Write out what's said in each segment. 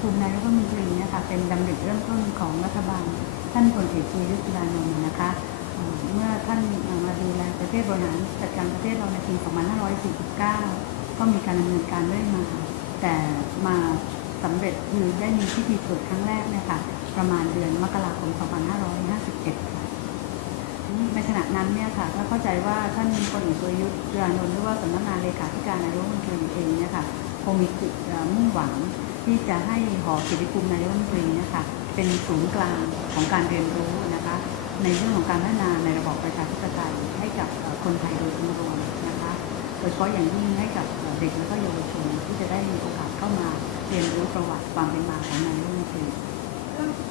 เป็นดำริเริ่มต้นของรัฐบาล ท่านพลเอกชยุทธยานนท์นะคะเมื่อท่านมาดูแลประเทศบริหารจัดการประเทศเราในปี 2549 ก็มีการดำเนินการเรื่อยมา แต่มาสำเร็จคือได้มีพิธีเปิดครั้งแรกเนี่ยค่ะประมาณเดือนมกราคม 2551ค่ะในขณะนั้นเนี่ยค่ะก็เข้าใจว่าท่านพลเอกประยุทธ์จุลานนท์หรือว่าสำนักงานเลขาธิการนายกรัฐมนตรีเองเนี่ยค่ะคงมีจุดมุ่งหวัง ที่จะให้หอกิตติภูมินายกรัฐมนตรีนี่ยค่ะเป็นศูนย์กลางของการเรียนรู้นะคะ ในเรื่องของการพัฒนาในระบอบประชาธิปไตยให้กับคนไทยโดยรวมนะคะโดยเฉพาะอย่างยิ่งให้กับเด็กและก็เยาวชนที่จะได้มีโอกาสเข้ามาเรียนรู้ประวัติความเป็นมาของนายกรัฐมนตรี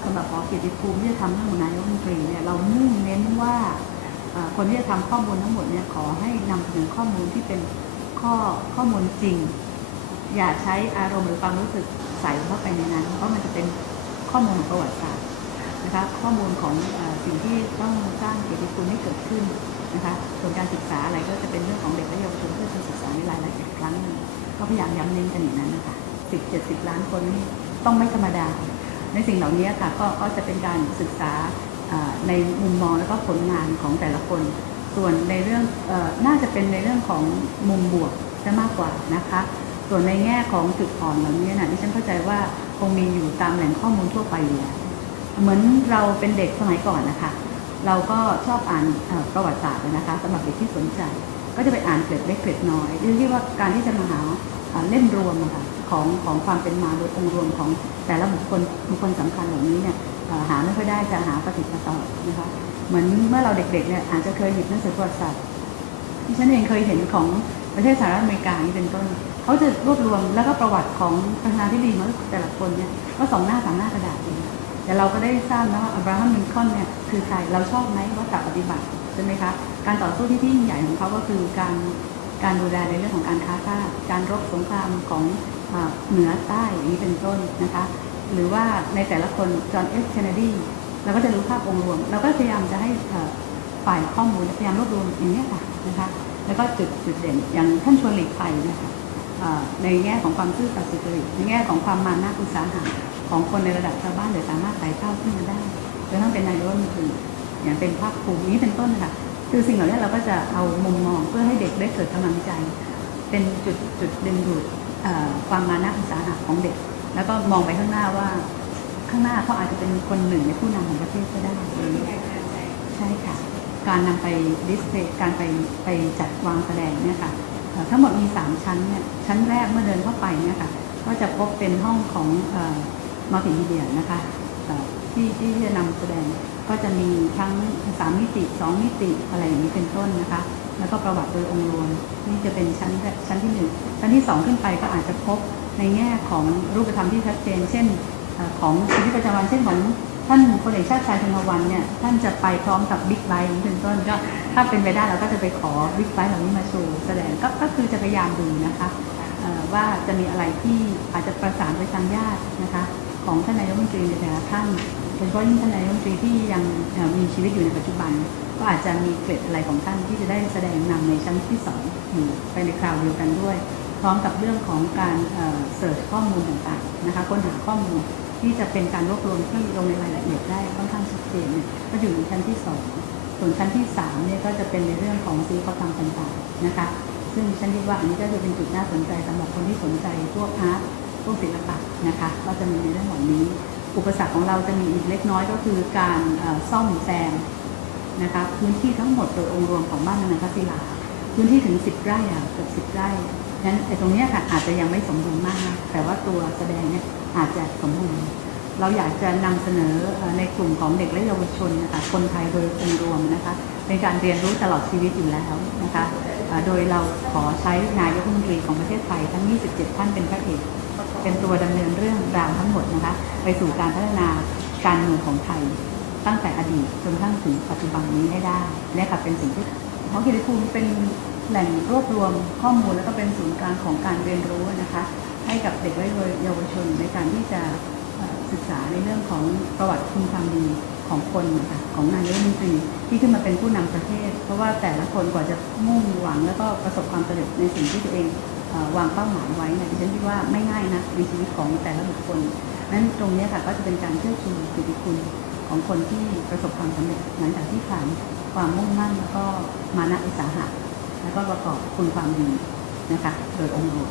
สำหรับหอเกียรติภูมิที่จะทำเรื่องของนายกรัฐมนตรีเนี่ยเรามุ่งเน้นว่าคนที่จะทำข้อมูลทั้งหมดเนี่ยขอให้นำเสนอข้อมูลที่เป็นข้อข้อมูลจริง อย่าใช้อารมณ์หรือความรู้สึกใส่เข้าไปในนั้น เพราะมันจะเป็นข้อมูลของประวัติศาสตร์นะคะข้อมูลของอสิ่งที่ต้องสร้างเกียรติคุณให้เกิดขึ้นนะคะส่วนการศึกษาอะไรก็จะเป็นเรื่องของเด็กและเยาวชนเพื่อจะศึกษาในรายละเอียดครั้งหนึ่งก็พยายามย้ำเน้นกันอย่างนั้นนะคะสิบเจ็ดสิบล้านคนนี่ต้องไม่ธรรมดา ในสิ่งเหล่านี้ค่ะก็จะเป็นการศึกษาในมุมมองและก็ผลงานของแต่ละคน ส่วนในเรื่องอน่าจะเป็นในเรื่องของมุมบวกจะมากกว่านะคะ ส่วนในแง่ของจุดอ่อนเหล่านี้นะที่ฉันเข้าใจว่าคงมีอยู่ตามแหล่งข้อมูลทั่วไปอยู่แล้วเหมือนเราเป็นเด็กสมัยก่อนนะคะ เราก็ชอบอ่านประวัติศาสตร์นะคะสำหรับเด็กที่สนใจ ก็จะไปอ่านเกร็ดเล็กเกร็ดน้อยเรียกที่ว่าการที่จะมาหาเล่มรวมะค่ะของของความเป็นมาโดยองค์รวมของแต่ละบุคคลบุคคลสำคัญเหล่านี้เนี่ยหาไม่ค่อยได้จะหาปฏิปต่อนะคะเหมือนเมื่อเราเด็กๆเนี่ยอาจจะเคยหยิบหนังสือประวัติศาสตร์ที่ฉันเองเคยเห็นของประเทศสหรัฐอเมริกานี่เป็นต้น เขาจะรวบรวมแล้วก็ประวัติของประธานาธิบดีมาแต่ละคนเนี่ยก็สองหน้าสามหน้ากระดาษเองแต่เราก็ได้ทราบนะว่าอับราฮัมลินคอนเนี่ยคือใครเราชอบไหมว่าตปฏิบัติใช่ไหมคะการต่อสู้ที่ยิ่งใหญ่ของเขาก็คือการการดูแลในเรื่องของการค้าทาสการรบสงครามของอเหนือใต้อย่างนี้เป็นต้นนะคะ หรือว่าในแต่ละคนจอห์นเอฟเคนเนดีเราก็จะรู้ภาพองค์รวม เราก็พยายามจะให้ฝ่ายข้อมูลพยายามรวบรวมอย่างนี้ยค่ะนะคะ แล้วก็จุดจุดเด่นอย่างท่านชวนหลีกภัยนะคะ ในแง่ของความซื่อสัตย์สุจริตในแง่ของความมานะอุตสาหะของคนในระดับชาวบ้านเดี๋ยวสามารถไต่เต้าขึ้นมาได้จนทั้งเป็นนายกรัฐมนตรีอย่างเป็นภาคภูมินี้เป็นต้นนะคะคือสิ่งเหล่านี้เราก็จะเอามุมมองเพื่อให้เด็กได้เกิดกำลังใจ เป็นจุดจุดดึงดูดความมานะอุตสาหะของเด็ก แล้วก็มองไปข้างหน้าว่าข้างหน้าเขาอาจจะเป็นคนหนึ่งในผู้นำของประเทศก็ได้ใช่ค่ะ การนำไปดิสเพย์การไปไปจัดวางแสดงเนี่ยค่ะ ทั้งหมดมี 3 ชั้นเนี่ยชั้นแรกเมื่อเดินเข้าไปเนี่ยค่ะก็จะพบเป็นห้องของมัลติมีเดียนะคะเอ่ที่ที่จะนำแสดงก็จะมีทั้ง 3 มิติ 2 มิติอะไรอย่างนี้เป็นต้นนะคะ แล้วก็ประวัติโดยองค์รวมนี่จะเป็นชั้นชั้นที่หนึ่งชั้นที่สองขึ้นไปก็อาจจะพบในแง่ของรูปธรรมที่ชัดเจน เช่นของชีวิตประจำวันเช่นของ ท่านพลเอกชาติชายชนวันเนี่ยท่านจะไปพร้อมกับบิ๊กไบค์เป็นต้นก็ถ้าเป็นไปได้เราก็จะไปขอบิ๊กไบค์เหล่านี้มาโชว์แสดงก็ก็คือจะพยายามดูนะคะว่าจะมีอะไรที่อาจจะประสานไปทางญาตินะคะของท่านนายกรัฐมนตรีในแต่ละท่านโดยเฉพาะยิ่งท่านนายกรัฐมนตรีที่ยังมีชีวิตอยู่ในปัจจุบัน ก็อาจจะมีเกร็ดอะไรของท่านที่จะได้แสดงนำในชั้นที่สองอยู่ไปในคราวเดียวกันด้วย พร้อมกับเรื่องของการเสิร์ชข้อมูลต่างๆนะคะค้นหาข้อมูล ที่จะเป็นการรวบรวมที่ลงในรายละเอียดได้ค่อนข้างชัดเจนเนี่ยก็อยู่ในชั้นที่สองส่วนชั้นที่สามเนี่ยก็จะเป็นในเรื่องของศิลปกรรมต่างๆนะคะ ซึ่งฉันคิดว่าอันนี้ก็จะเป็นจุดน่าสนใจสำหรับคนที่สนใจพวกอาร์ตพวกศิลปะนะคะก็จะมีในเรื่องเหล่านี้ อุปสรรคของเราจะมีอีกเล็กน้อยก็คือการซ่อมแซมนะคะพื้นที่ทั้งหมดโดยองค์รวมของบ้านนันทศิลาพื้นที่ถึง 10 ไร่อะเกือบ10 ไร่ฉะนั้นไอ้ตรงนี้ค่ะอาจจะยังไม่สมบูรณ์มาก แต่ว่าตัวแสดงเนี่ย อาจจะสมบูรณ์เราอยากจะนำเสนอในกลุ่มของเด็กและเยาวชนนะคะคนไทยโดยองค์รวมนะคะเป็นการเรียนรู้ตลอดชีวิตอยู่แล้วนะคะโดยเราขอใช้นายกรัฐมนตรีของประเทศไทยทั้ง 27 ท่านเป็นพระเอกเป็นตัวดำเนินเรื่องราวทั้งหมดนะคะไปสู่การพัฒนาการเมืองของไทย ตั้งแต่อดีตจนกระทั่งถึงปัจจุบันนี้ให้ได้นี่ค่ะเป็นสิ่งที่หอกิติภูมิเป็นแหล่งรวบรวมข้อมูลแล้วก็เป็นศูนย์กลางของการเรียนรู้นะคะ ให้กับเด็กและเยาวชนในการที่จะศึกษาในเรื่องของประวัติคุณความดีของคนนะคะของนายกรัฐมนตรีที่ขึ้นมาเป็นผู้นำประเทศ เพราะว่าแต่ละคนกว่าจะมุ่งหวังแล้วก็ประสบความสำเร็จในสิ่งที่ตัวเองวางเป้าหมายไว้เนี่ยดิฉันคิดว่าไม่ง่ายนะในชีวิตของแต่ละบุคคลนั้นตรงนี้ค่ะก็จะเป็นการเชื่อชูกิติคุณของคนที่ประสบความสำเร็จหลังจากที่ผ่านความมุ่งมั่นแล้วก็มานะอุตสาหะแล้วก็ประกอบคุณความดีนะคะโดยองค์รวม